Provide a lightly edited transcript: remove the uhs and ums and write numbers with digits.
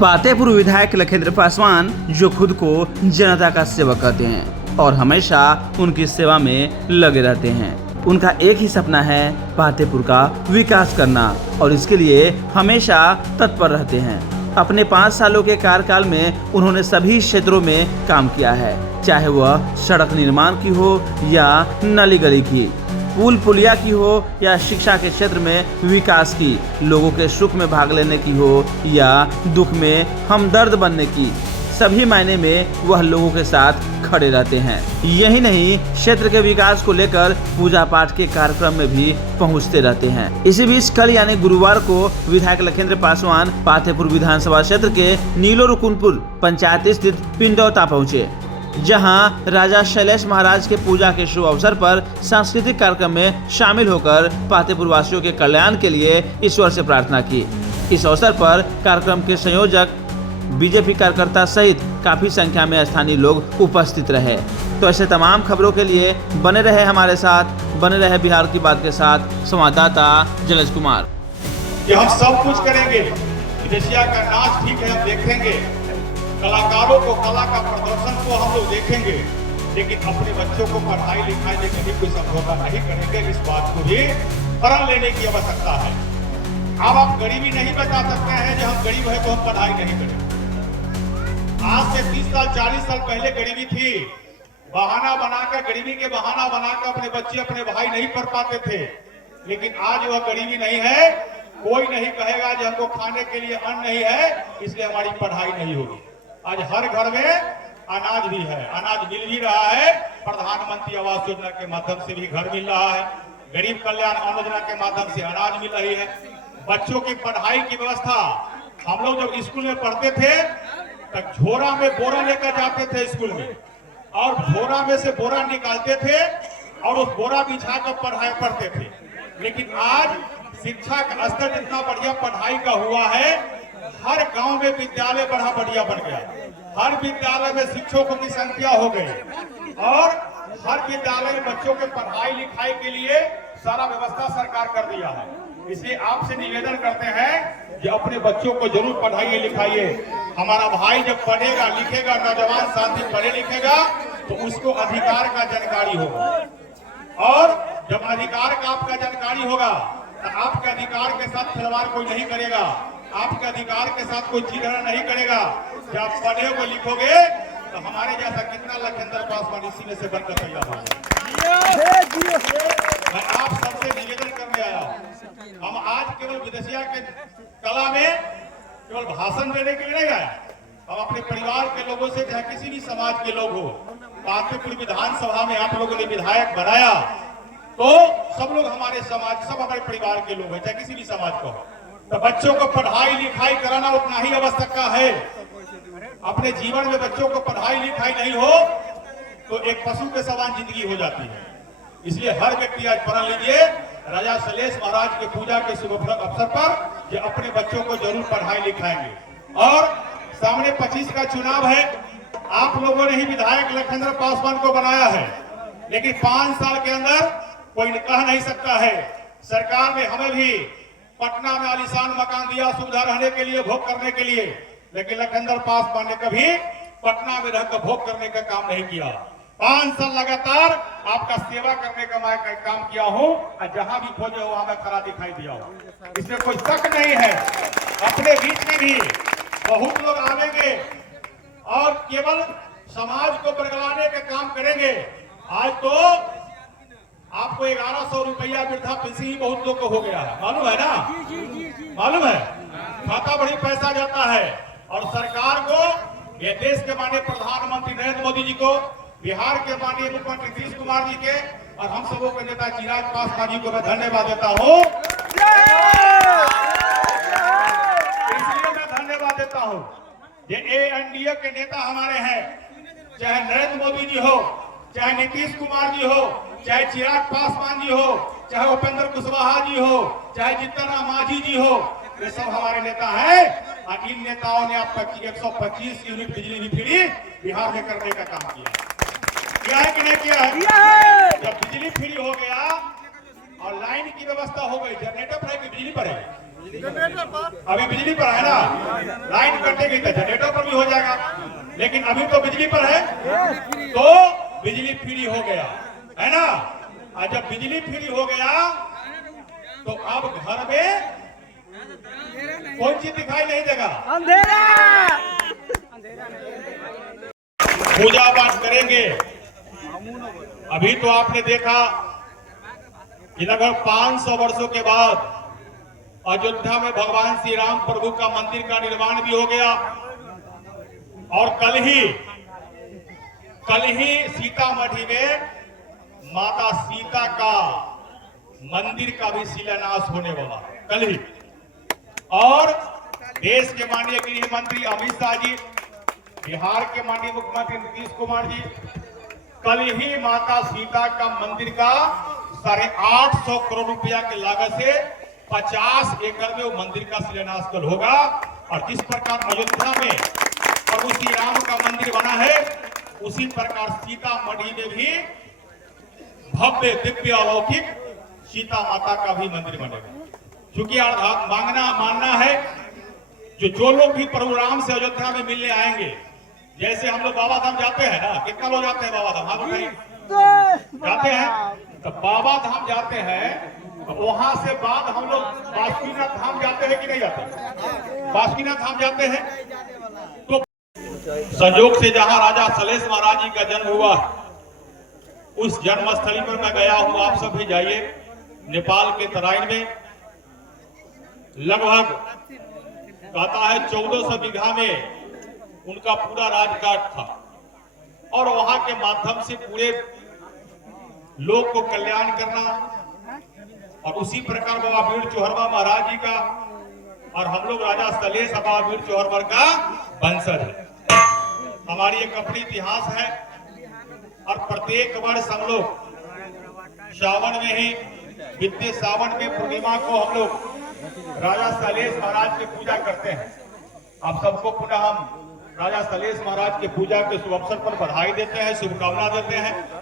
पातेपुर विधायक लखेंद्र पासवान जो खुद को जनता का सेवक कहते हैं और हमेशा उनकी सेवा में लगे रहते हैं। उनका एक ही सपना है पातेपुर का विकास करना और इसके लिए हमेशा तत्पर रहते हैं। अपने 5 सालों के कार्यकाल में उन्होंने सभी क्षेत्रों में काम किया है, चाहे वह सड़क निर्माण की हो या नाली गली की, पुल पुलिया की हो या शिक्षा के क्षेत्र में विकास की, लोगों के सुख में भाग लेने की हो या दुख में हमदर्द बनने की, सभी मायने में वह लोगों के साथ खड़े रहते हैं। यही नहीं, क्षेत्र के विकास को लेकर पूजा पाठ के कार्यक्रम में भी पहुंचते रहते हैं। इसी बीच कल यानी गुरुवार को विधायक लखेंद्र पासवान पातेपुर विधानसभा क्षेत्र के नीलो रुकुनपुर पंचायत स्थित पिंडौता पहुंचे, जहां राजा शैलेश महाराज के पूजा के शुभ अवसर पर सांस्कृतिक कार्यक्रम में शामिल होकर पातेपुर वासियों के कल्याण के लिए ईश्वर से प्रार्थना की। इस अवसर पर कार्यक्रम के संयोजक, बीजेपी कार्यकर्ता सहित काफी संख्या में स्थानीय लोग उपस्थित रहे। तो ऐसे तमाम खबरों के लिए बने रहे हमारे साथ, बने रहे बिहार की बात के साथ संवाददाता जलज कुमार। कि हम सब कुछ करेंगे, विदेशिया का नाच ठीक है हम देखेंगे, कलाकारों को कला का प्रदर्शन को हम लोग देखेंगे, लेकिन अपने बच्चों को पढ़ाई लिखाई में कभी कोई समझौता नहीं करेंगे। इस बात को भी प्रण लेने की आवश्यकता है। अब आप गरीबी नहीं बता सकते हैं जो हम गरीब है तो हम पढ़ाई नहीं करेंगे। आज से 30 साल 40 साल पहले गरीबी थी, बहाना बनाकर, गरीबी के बहाना बनाकर अपने बच्चे अपने भाई नहीं पढ़ पाते थे, लेकिन आज वह गरीबी नहीं है। कोई नहीं कहेगा कि हमको खाने के लिए अन्न नहीं है इसलिए हमारी पढ़ाई नहीं होगी। आज हर घर में अनाज भी है, अनाज मिल भी रहा है। प्रधानमंत्री आवास योजना के माध्यम से भी घर मिल रहा है, गरीब कल्याण अन्न योजना के माध्यम से अनाज मिल रही है। बच्चों की पढ़ाई की व्यवस्था, हम लोग जब स्कूल में पढ़ते थे तब झोरा में बोरा लेकर जाते थे स्कूल में, और झोरा में से बोरा निकालते थे और उस बोरा बिछा कर पढ़ाई पढ़ते थे। लेकिन आज शिक्षा का स्तर जितना बढ़िया पढ़ाई का हुआ है, हर गांव में विद्यालय बड़ा बढ़िया बन गया, हर विद्यालय में शिक्षकों की संख्या हो गई और हर विद्यालय में बच्चों के पढ़ाई लिखाई के लिए सारा व्यवस्था सरकार कर दिया है। इसलिए आपसे निवेदन करते हैं कि अपने बच्चों को जरूर पढ़ाइए लिखाइए। हमारा भाई जब पढ़ेगा लिखेगा, नौजवान साथी पढ़े लिखेगा तो उसको अधिकार का जानकारी होगा, और जब अधिकार का आपका जानकारी होगा तो आपके अधिकार के साथ खिलवाड़ कोई नहीं करेगा, आपके अधिकार के साथ कोई छीनछाड़ नहीं करेगा। जब आप पढ़ोगे लिखोगे तो हमारे जैसा कितना लखेंद्र पासवान इसी में से बनकर तैयार होगा। मैं आप सबसे निवेदन करने आया हूँ। हम आज केवल विदेशिया के कला में केवल भाषण देने के लिए नहीं आए, हम अपने परिवार के लोगों से, चाहे किसी भी समाज के लोग हो, पातेपुर विधानसभा में आप लोगों ने विधायक बनाया तो सब लोग हमारे समाज, सब हमारे परिवार के लोग हैं, चाहे किसी भी समाज का हो। तो बच्चों को पढ़ाई लिखाई कराना उतना ही आवश्यकता है। अपने जीवन में बच्चों को पढ़ाई लिखाई नहीं हो तो एक पशु के समान जिंदगी हो जाती है। इसलिए हर व्यक्ति आज प्रण लीजिए राजा शैलेश महाराज के पूजा के शुभ अवसर पर ये अपने बच्चों को जरूर पढ़ाई लिखाएंगे। और सामने 25 का चुनाव है, आप लोगों ने ही विधायक लखेंद्र पासवान को बनाया है, लेकिन 5 साल के अंदर कोई कह नहीं सकता है। सरकार ने हमें भी पटना में आलीशान मकान दिया सुविधा रहने के लिए, भोग करने के लिए, लेकिन लखेंद्र पासवान ने कभी पटना में रहकर भोग करने का काम नहीं किया। 5 साल लगातार आपका सेवा करने का मैं काम किया हूं और जहां भी खोजे हो मैं खड़ा दिखाई दिया हूं, इसमें कोई शक नहीं है। अपने बीच में भी बहुत लोग आवेंगे और केवल समाज को बरगलाने का काम करेंगे। आज तो आपको 1100 रुपया वृद्धा पेंशन ही बहुत लोग को हो गया है, मालूम है ना? मालूम है, खाता बड़ी पैसा जाता है। और सरकार को, ये देश के माननीय प्रधानमंत्री नरेंद्र मोदी जी को, बिहार के माननीय मुख्यमंत्री नीतीश कुमार जी के और हम सबों के नेता चिराग पासवान जी को मैं धन्यवाद देता हूँ। इसलिए मैं धन्यवाद देता हूँ, ये एनडीए के नेता हमारे हैं, चाहे नरेंद्र मोदी जी हो, चाहे नीतीश कुमार जी हो, चाहे चिराग पासवान जी हो, चाहे उपेंद्र कुशवाहा जी हो, चाहे जीतन राम मांझी जी हो, ये सब हमारे नेता हैं। और इन नेताओं ने आप 125 यूनिट बिजली भी फ्री बिहार में करने का काम किया है कि नहीं किया है? जब बिजली फ्री हो गया और लाइन की व्यवस्था हो गई, जनरेटर पर है कि बिजली पर है? अभी बिजली पर है ना, लाइट कटेगी तो जनरेटर पर भी हो जाएगा, लेकिन अभी तो बिजली पर है तो बिजली फ्री हो गया है ना। और जब बिजली फ्री हो गया तो अब घर में कोई चीज दिखाई नहीं देगा, अंधेरा। पूजा पाठ करेंगे। अभी तो आपने देखा कि लगभग 500 वर्षों के बाद अयोध्या में भगवान श्री राम प्रभु का मंदिर का निर्माण भी हो गया, और कल ही सीतामढ़ी में माता सीता का मंदिर का भी शिलान्यास होने वाला कल ही। और देश के माननीय गृह मंत्री अमित शाह जी, बिहार के माननीय मुख्यमंत्री नीतीश कुमार जी, कल ही माता सीता का मंदिर का 850 करोड़ रुपया की लागत से 50 एकड़ में वो मंदिर का शिलान्यास कल होगा। और जिस प्रकार अयोध्या में प्रभु श्री राम का मंदिर बना है, उसी प्रकार सीतामढ़ी में भी भव्य दिव्य अलौकिक सीता माता का भी मंदिर बनेगा। क्योंकि मानना है जो लोग भी प्रभु राम से अयोध्या में मिलने आएंगे, जैसे हम लोग बाबा धाम जाते हैं ना, कितना लोग जाते हैं बाबा धाम? हाँ बताइए, जाते हैं। तो बाबा धाम जाते हैं, तो वहां से बाद हम लोग बासुकीनाथ धाम जाते हैं कि नहीं जाते? बासुकीनाथ धाम जाते हैं। तो संयोग से जहां राजा सलेश महाराज जी का जन्म हुआ, उस जन्मस्थली पर मैं गया हूं। आप सब भी जाइए। नेपाल के तराइन में लगभग कहता है 1400 बीघा में उनका पूरा राजघाट था, और वहां के माध्यम से पूरे लोग को कल्याण करना। और उसी प्रकार बाबा वीर चोहरबा महाराज जी का, और हम लोग राजा सलेश बाबा वीर चोहरबर का वंशज है। हमारी एक अपनी इतिहास है, और प्रत्येक वर्ष हम लोग सावन में ही, बीते सावन में पूर्णिमा को हम लोग राजा सलेश महाराज की पूजा करते हैं। आप सबको पुनः हम राजा सलेश महाराज के पूजा के शुभ अवसर पर बधाई देते हैं, शुभकामना देते हैं।